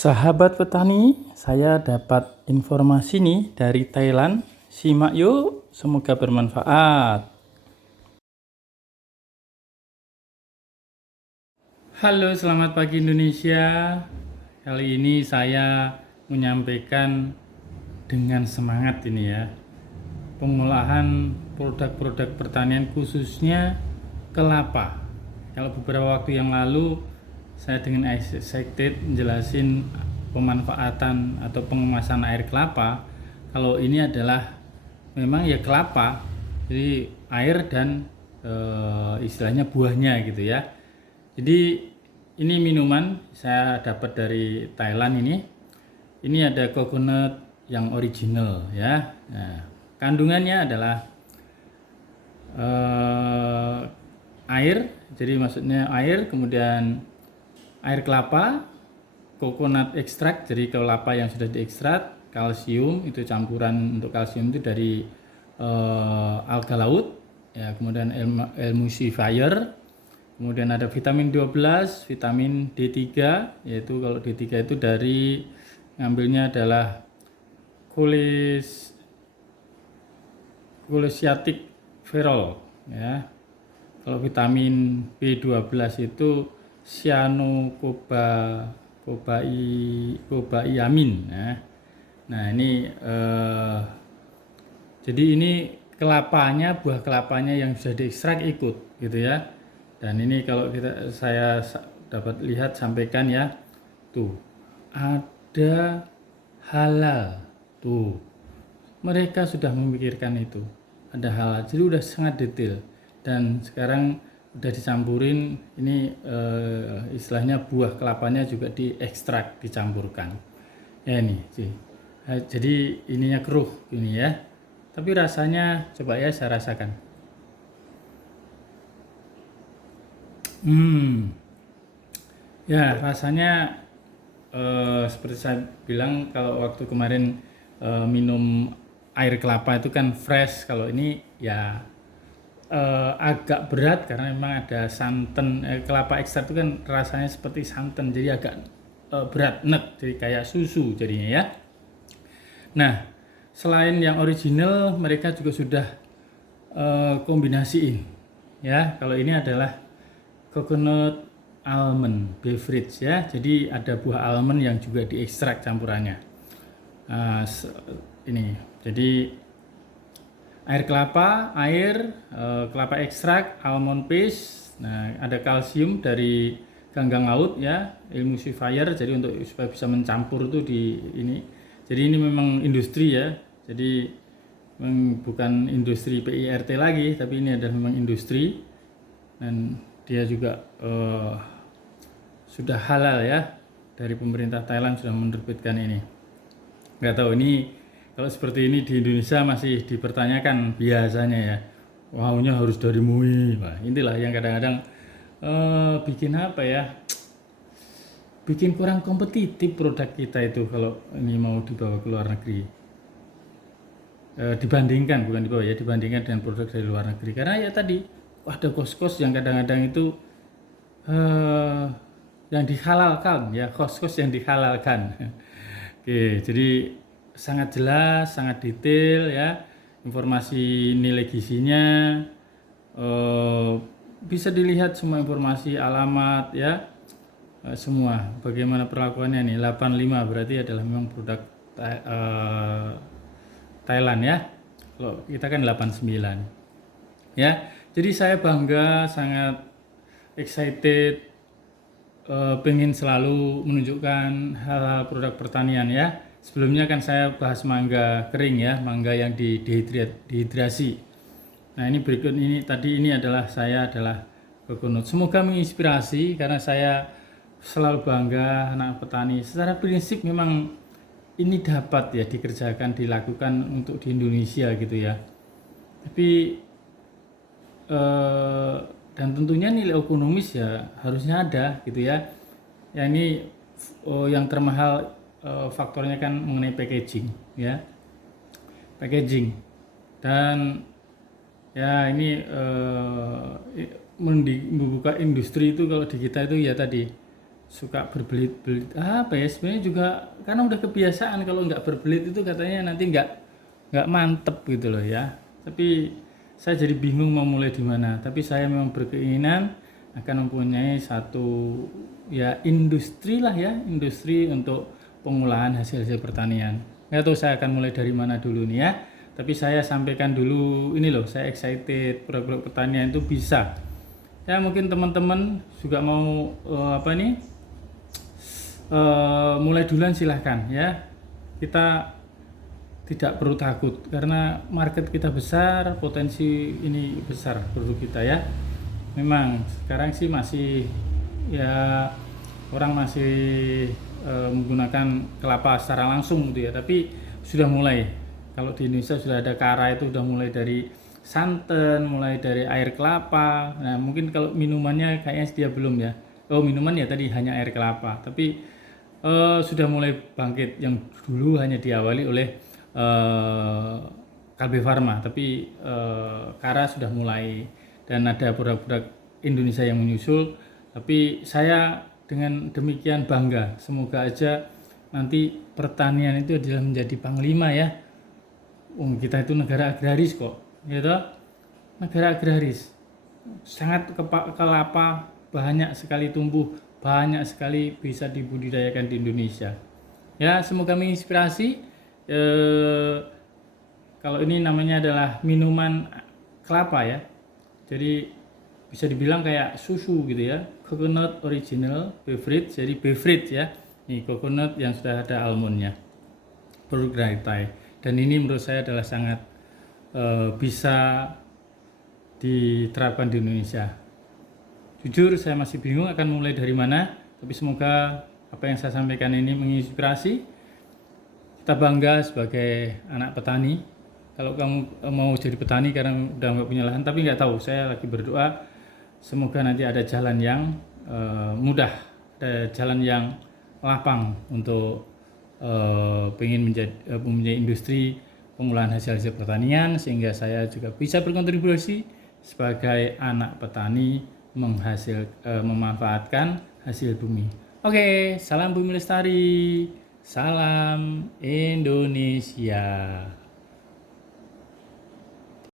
Sahabat petani, saya dapat informasi nih dari Thailand. Simak yuk, semoga bermanfaat. Halo, selamat pagi Indonesia. Kali ini saya menyampaikan dengan semangat ini ya, pengolahan produk-produk pertanian khususnya kelapa. Kalau beberapa waktu yang lalu saya dengan excited menjelasin pemanfaatan atau pengemasan air kelapa. Kalau ini adalah memang ya kelapa, jadi air dan istilahnya buahnya gitu ya. Jadi ini minuman saya dapat dari Thailand ini. Ini ada coconut yang original ya. Nah, kandungannya adalah air, jadi maksudnya air, kemudian air kelapa, coconut extract, jadi kelapa yang sudah diekstrak, kalsium, itu campuran untuk kalsium itu dari alga laut, ya, kemudian emulsifier, kemudian ada vitamin 12, vitamin D3, yaitu kalau D3 itu dari ngambilnya adalah cholestatic ferol ya. Kalau vitamin B12 itu cyanocobalamin ya. Nah ini jadi ini kelapanya, buah kelapanya yang sudah diekstrak ikut gitu ya. Dan ini kalau saya dapat lihat, sampaikan ya, tuh ada halal, tuh mereka sudah memikirkan itu, ada halal, jadi udah sangat detail. Dan sekarang udah dicampurin ini istilahnya buah kelapanya juga diekstrak, dicampurkan ya. Ini sih, jadi ininya keruh ini ya, tapi rasanya coba ya saya rasakan. Ya rasanya seperti saya bilang kalau waktu kemarin minum air kelapa itu kan fresh. Kalau ini ya agak berat karena memang ada santan. Kelapa ekstrak itu kan rasanya seperti santan, jadi agak berat, enak, jadi kayak susu jadinya ya. Nah, selain yang original, mereka juga sudah kombinasiin ya. Kalau ini adalah coconut almond beverage ya, jadi ada buah almond yang juga diekstrak campurannya. Ini jadi air kelapa, kelapa ekstrak, almond paste. Nah, ada kalsium dari ganggang laut ya, emulsifier, jadi untuk supaya bisa mencampur tuh di ini. Jadi ini memang industri ya, jadi memang bukan industri PIRT lagi, tapi ini adalah memang industri. Dan dia juga sudah halal ya, dari pemerintah Thailand sudah menerbitkan ini. Nggak tahu ini kalau seperti ini di Indonesia masih dipertanyakan biasanya ya, waunya harus dari MUI. Nah, inilah yang kadang-kadang bikin apa ya, bikin kurang kompetitif produk kita itu kalau ini mau dibawa ke luar negeri. Dibandingkan, bukan dibawa ya, dibandingkan dengan produk dari luar negeri. Karena ya tadi ada kos-kos yang kadang-kadang itu yang dihalalkan ya, kos-kos yang dihalalkan. Oke, jadi sangat jelas, sangat detail ya, informasi nilai gizinya, bisa dilihat semua informasi, alamat ya, semua bagaimana perlakuannya nih. 85 berarti adalah memang produk Thailand ya, kalau kita kan 89 ya. Jadi saya bangga, sangat excited, pengen selalu menunjukkan hal-hal produk pertanian ya. Sebelumnya kan saya bahas mangga kering ya, mangga yang dihidrasi. Nah ini berikut ini, tadi ini adalah saya adalah coconut. Semoga menginspirasi karena saya selalu bangga anak petani. Secara prinsip memang ini dapat ya dikerjakan, dilakukan untuk di Indonesia gitu ya. Tapi dan tentunya nilai ekonomis ya harusnya ada gitu ya. Ya ini yang termahal faktornya kan mengenai packaging ya, packaging. Dan ya ini membuka industri itu kalau di kita itu ya tadi suka berbelit-belit apa ya, sebenarnya juga karena udah kebiasaan kalau nggak berbelit itu katanya nanti nggak mantep gitu loh ya. Tapi saya jadi bingung mau mulai di mana. Tapi saya memang berkeinginan akan mempunyai satu ya industri lah ya, industri untuk pengolahan hasil-hasil pertanian. Nggak tahu saya akan mulai dari mana dulu nih ya. Tapi saya sampaikan dulu ini loh, saya excited produk pertanian itu bisa. Ya mungkin teman-teman juga mau mulai duluan silahkan ya. Kita tidak perlu takut karena market kita besar, potensi ini besar produk kita ya. Memang sekarang sih masih ya orang masih menggunakan kelapa secara langsung gitu ya, tapi sudah mulai. Kalau di Indonesia sudah ada Kara itu udah mulai dari santan, mulai dari air kelapa. Nah mungkin kalau minumannya kayaknya dia belum ya. Oh minuman ya tadi hanya air kelapa, tapi sudah mulai bangkit. Yang dulu hanya diawali oleh Kalbe Farma, tapi Kara sudah mulai dan ada produk-produk Indonesia yang menyusul. Tapi saya dengan demikian bangga, semoga aja nanti pertanian itu adalah menjadi panglima ya. Kita itu negara agraris kok, gitu. Negara agraris, sangat kelapa banyak sekali tumbuh, banyak sekali bisa dibudidayakan di Indonesia. Ya, semoga menginspirasi. Kalau ini namanya adalah minuman kelapa ya. Jadi bisa dibilang kayak susu gitu ya. Coconut original beverage, jadi beverage ya. Ini coconut yang sudah ada almondnya. Produk dari Thai. Dan ini menurut saya adalah sangat bisa diterapkan di Indonesia. Jujur saya masih bingung akan mulai dari mana, tapi semoga apa yang saya sampaikan ini menginspirasi. Kita bangga sebagai anak petani. Kalau kamu mau jadi petani karena udah nggak punya lahan, tapi nggak tahu, saya lagi berdoa semoga nanti ada jalan yang mudah, ada jalan yang lapang untuk pengen mempunyai industri pengolahan hasil-hasil pertanian, sehingga saya juga bisa berkontribusi sebagai anak petani memanfaatkan hasil bumi. Oke, salam bumi lestari, salam Indonesia.